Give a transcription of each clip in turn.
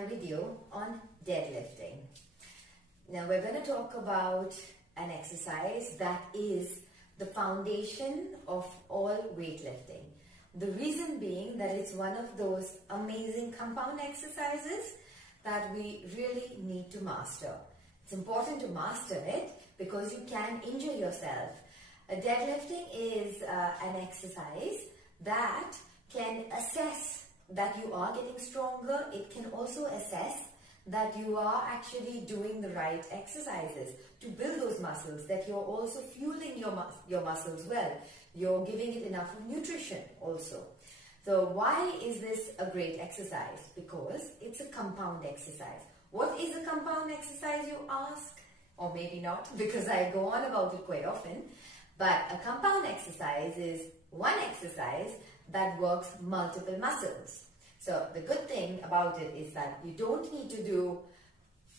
my video on deadlifting. Now we're going to talk about an exercise that is the foundation of all weightlifting. The reason being that it's one of those amazing compound exercises that we really need to master. It's important to master it because you can injure yourself. Deadlifting is an exercise that can assess that you are getting stronger. It can also assess that you are actually doing the right exercises to build those muscles, that you're also fueling your muscles well. You're giving it enough of nutrition also. So why is this a great exercise? Because it's a compound exercise. What is a compound exercise, you ask? Or maybe not, because I go on about it quite often. But a compound exercise is one exercise that works multiple muscles. So the good thing about it is that you don't need to do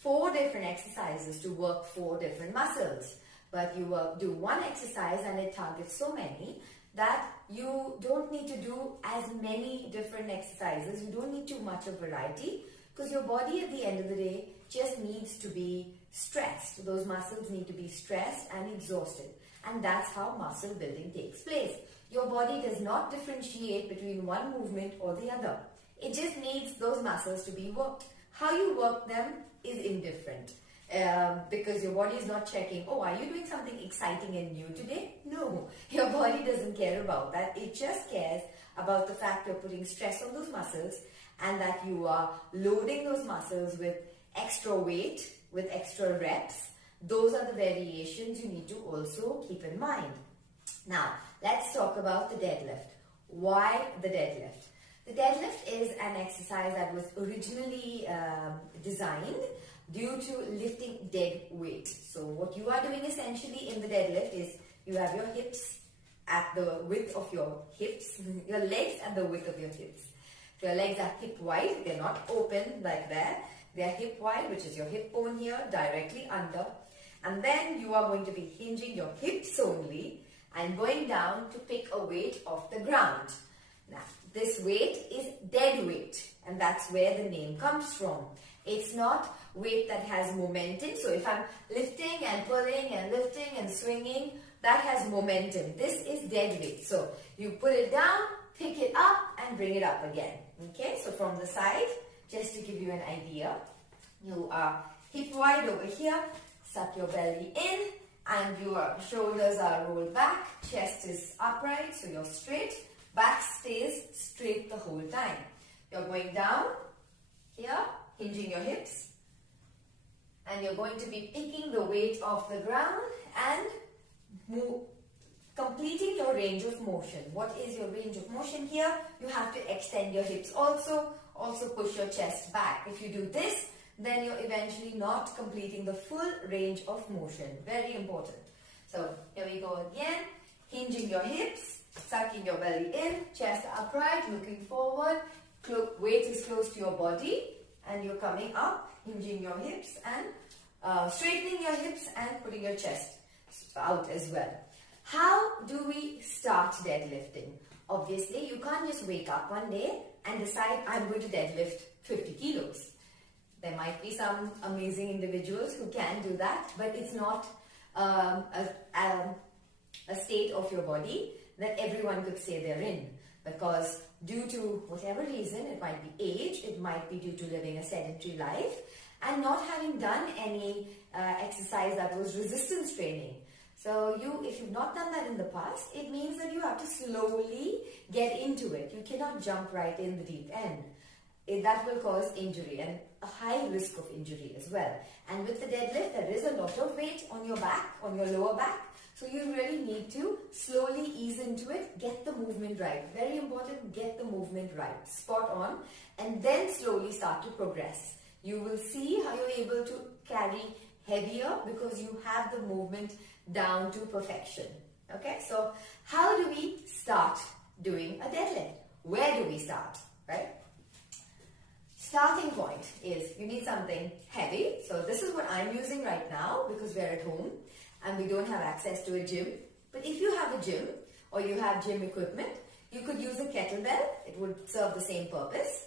4 different exercises to work 4 different muscles. But you do one exercise and it targets so many that you don't need to do as many different exercises. You don't need too much of variety because your body at the end of the day just needs to be stressed. Those muscles need to be stressed and exhausted. And that's how muscle building takes place. Your body does not differentiate between one movement or the other. It just needs those muscles to be worked. How you work them is indifferent. Because your body is not checking, oh, are you doing something exciting and new today? No, your body doesn't care about that. It just cares about the fact you're putting stress on those muscles and that you are loading those muscles with extra weight, with extra reps. Those are the variations you need to also keep in mind. Now, let's talk about the deadlift. Why the deadlift? The deadlift is an exercise that was originally designed due to lifting dead weight. So what you are doing essentially in the deadlift is you have your hips at the width of your hips, your legs at the width of your hips. So your legs are hip wide, they're not open like that. They are hip wide, which is your hip bone here, directly under. And then you are going to be hinging your hips only and going down to pick a weight off the ground. Now, this weight is dead weight, and that's where the name comes from. It's not weight that has momentum. So if I'm lifting and pulling and lifting and swinging, that has momentum. This is dead weight. So you put it down, pick it up and bring it up again. Okay, so from the side, just to give you an idea, you are hip wide over here, suck your belly in and your shoulders are rolled back, chest is upright, so you're straight, back stays straight the whole time. You're going down here, hinging your hips, and you're going to be picking the weight off the ground and completing your range of motion. What is your range of motion here? You have to extend your hips also push your chest back. If you do this, then you're eventually not completing the full range of motion. Very important. So here we go again, hinging your hips, sucking your belly in, chest upright, looking forward, weight is close to your body, and you're coming up, hinging your hips and straightening your hips and putting your chest out as well. How do we start deadlifting? Obviously, you can't just wake up one day and decide, I'm going to deadlift 50 kilos. There might be some amazing individuals who can do that, but it's not a state of your body that everyone could say they're in. Because due to whatever reason, it might be age, it might be due to living a sedentary life and not having done any exercise that was resistance training. So if you've not done that in the past, it means that you have to slowly get into it. You cannot jump right in the deep end. That will cause injury and a high risk of injury as well. And with the deadlift, there is a lot of weight on your back, on your lower back. So you really need to slowly ease into it, get the movement right. Very important, get the movement right, spot on, and then slowly start to progress. You will see how you're able to carry heavier because you have the movement down to perfection. Okay, so how do we start doing a deadlift? Where do we start, right? Starting point is you need something heavy. So this is what I'm using right now because we're at home and we don't have access to a gym. But if you have a gym or you have gym equipment, you could use a kettlebell. It would serve the same purpose.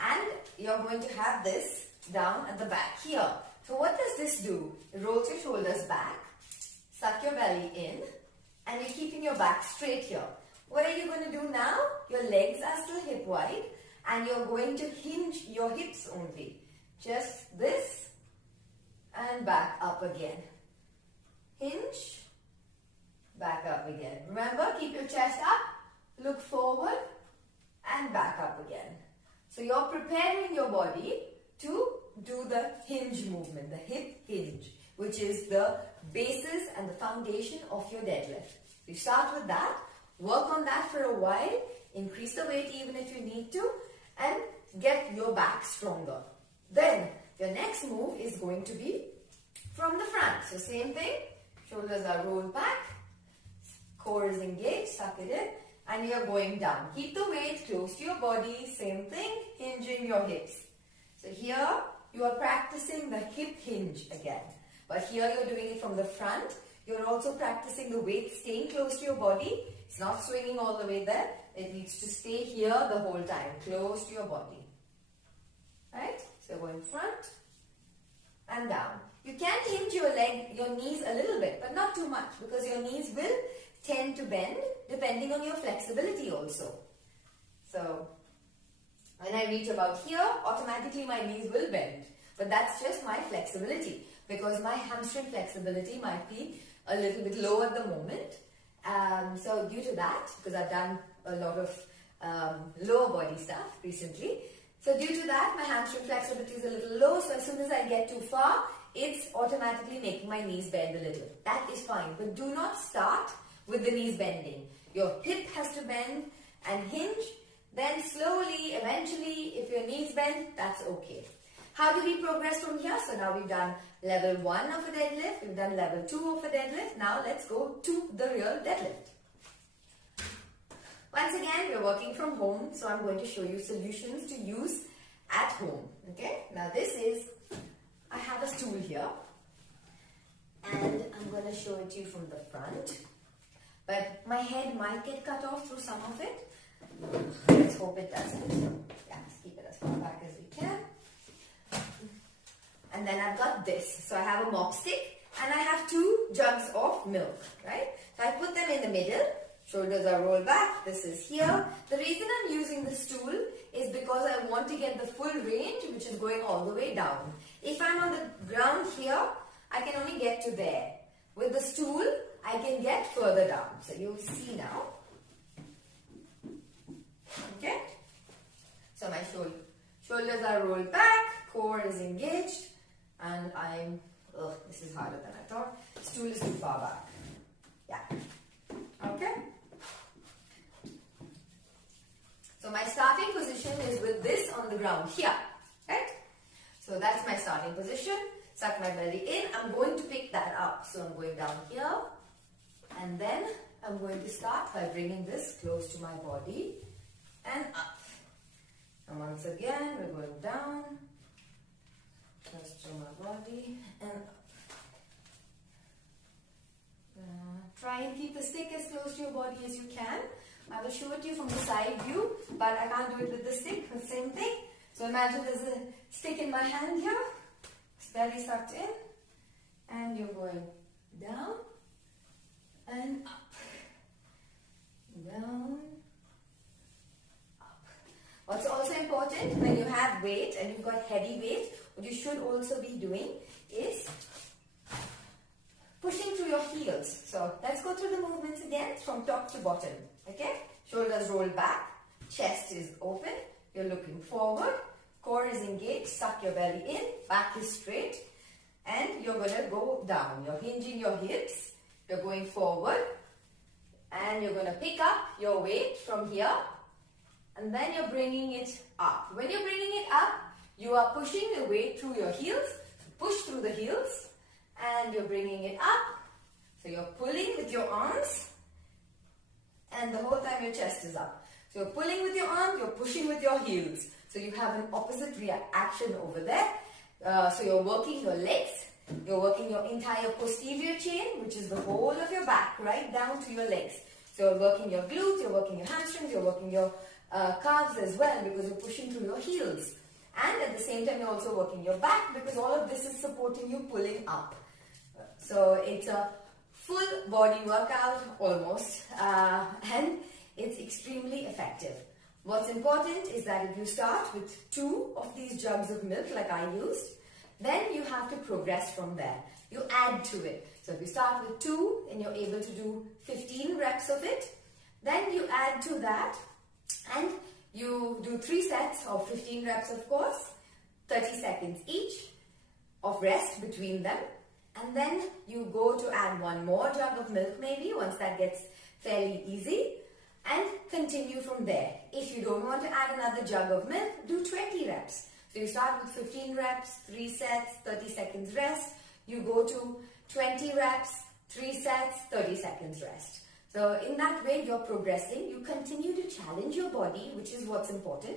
And you're going to have this down at the back here. So what does this do? It rolls your shoulders back, suck your belly in, and you're keeping your back straight here. What are you going to do now? Your legs are still hip wide and you're going to hinge your hips only. Just this and back up again. Hinge, back up again. Remember, keep your chest up, look forward and back up again. So you're preparing your body to do the hinge movement, the hip hinge, which is the basis and the foundation of your deadlift. You start with that, work on that for a while, increase the weight even if you need to, and get your back stronger. Then your next move is going to be from the front. So same thing, shoulders are rolled back, core is engaged, suck it in, and you're going down. Keep the weight close to your body, same thing, hinging your hips. So here you are practicing the hip hinge again. But here you're doing it from the front. You're also practicing the weight staying close to your body. It's not swinging all the way there. It needs to stay here the whole time, close to your body. Right? So going front and down. You can hinge your knees a little bit, but not too much, because your knees will tend to bend depending on your flexibility also. So when I reach about here, automatically my knees will bend. But that's just my flexibility, because my hamstring flexibility might be a little bit low at the moment. So due to that, because I've done a lot of lower body stuff recently, so due to that, my hamstring flexibility is a little low. So as soon as I get too far, it's automatically making my knees bend a little. That is fine, but do not start with the knees bending. Your hip has to bend and hinge. Then slowly, eventually, if your knees bend, that's okay. How do we progress from here? So now we've done level 1 of a deadlift, we've done level 2 of a deadlift. Now let's go to the real deadlift. Once again, we're working from home, so I'm going to show you solutions to use at home. Okay? Now this is, I have a stool here, and I'm going to show it to you from the front. But my head might get cut off through some of it. Let's hope it doesn't. Yeah, let's keep it as far back as we can. And then I've got this. So I have a mop stick and I have 2 jugs of milk, right? So I put them in the middle. Shoulders are rolled back. This is here. The reason I'm using the stool is because I want to get the full range, which is going all the way down. If I'm on the ground here, I can only get to there. With the stool, I can get further down. So you'll see now. Okay? So my shoulders are rolled back, core is engaged, and this is harder than I thought. Stool is too far back. Yeah. Okay? So my starting position is with this on the ground here. Right? So that's my starting position. Suck my belly in. I'm going to pick that up. So I'm going down here. And then I'm going to start by bringing this close to my body and up. And once again, we're going down, close to my body and up. Try and keep the stick as close to your body as you can. I will show it to you from the side view, but I can't do it with the stick. The same thing. So imagine there's a stick in my hand here. It's belly sucked in. And you're going down and up. Down. What's also important, when you have weight and you've got heavy weight, what you should also be doing is pushing through your heels. So let's go through the movements again from top to bottom. Okay? Shoulders roll back, chest is open, you're looking forward, core is engaged, suck your belly in, back is straight, and you're going to go down. You're hinging your hips, you're going forward, and you're going to pick up your weight from here. And then you're bringing it up. When you're bringing it up, you are pushing the weight through your heels. Push through the heels. And you're bringing it up. So you're pulling with your arms. And the whole time your chest is up. So you're pulling with your arms, you're pushing with your heels. So you have an opposite reaction over there. So you're working your legs. You're working your entire posterior chain, which is the whole of your back, right down to your legs. So you're working your glutes, you're working your hamstrings, you're working your calves as well, because you're pushing through your heels. And at the same time, you're also working your back, because all of this is supporting you pulling up. So it's a full body workout almost, and it's extremely effective. What's important is that if you start with 2 of these jugs of milk like I used, then you have to progress from there. You add to it. So if you start with 2 and you're able to do 15 reps of it, then you add to that and you do 3 sets of 15 reps, of course, 30 seconds each of rest between them. And then you go to add 1 more jug of milk maybe, once that gets fairly easy, and continue from there. If you don't want to add another jug of milk, do 20 reps. So you start with 15 reps, 3 sets, 30 seconds rest. You go to 20 reps, 3 sets, 30 seconds rest. So in that way, you're progressing. You continue to challenge your body, which is what's important.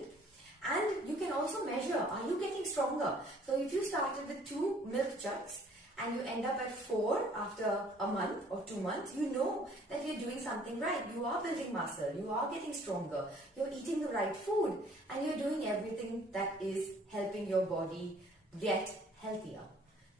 And you can also measure, are you getting stronger? So if you started with 2 milk jugs, and you end up at 4 after a month or 2 months, you know that you're doing something right. You are building muscle, you are getting stronger, you're eating the right food, and you're doing everything that is helping your body get healthier.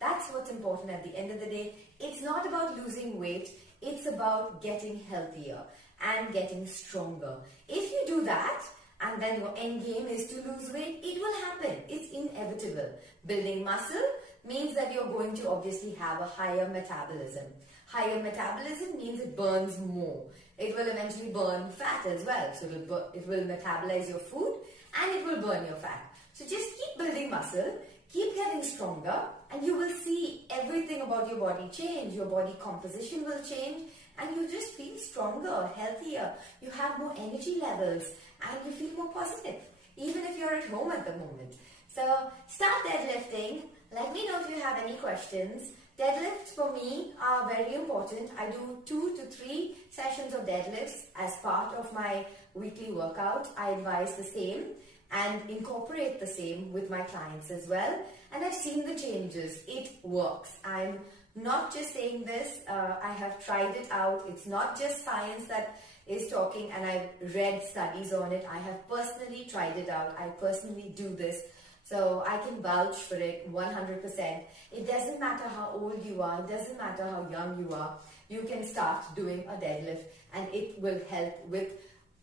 That's what's important at the end of the day. It's not about losing weight, it's about getting healthier and getting stronger. If you do that, and then your end game is to lose weight, it will happen. It's inevitable. Building muscle means that you're going to obviously have a higher metabolism. Higher metabolism means it burns more. It will eventually burn fat as well. So it will metabolize your food and it will burn your fat. So just keep building muscle, keep getting stronger, and you will see everything about your body change. Your body composition will change and you just feel stronger, healthier. You have more energy levels and you feel more positive, even if you're at home at the moment. So start deadlifting. Let me know if you have any questions. Deadlifts for me are very important. I do 2 to 3 sessions of deadlifts as part of my weekly workout. I advise the same and incorporate the same with my clients as well. And I've seen the changes. It works. I'm not just saying this. I have tried it out. It's not just science that is talking, and I've read studies on it. I have personally tried it out. I personally do this. So I can vouch for it 100%. It doesn't matter how old you are, it doesn't matter how young you are, you can start doing a deadlift and it will help with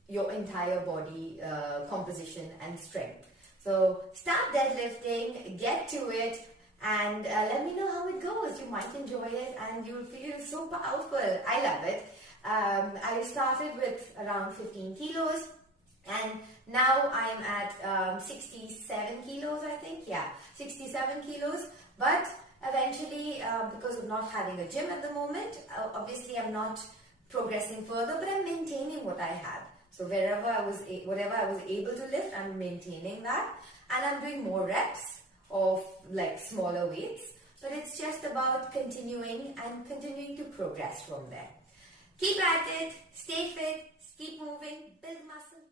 your entire body composition and strength. So start deadlifting, get to it, and let me know how it goes. You might enjoy it and you'll feel so powerful. I love it. I started with around 15 kilos. And now I'm at 67 kilos, I think. Yeah, 67 kilos. But eventually, because of not having a gym at the moment, obviously I'm not progressing further, but I'm maintaining what I had. So whatever I was able to lift, I'm maintaining that. And I'm doing more reps of like smaller weights. But it's just about continuing to progress from there. Keep at it, stay fit, keep moving, build muscle.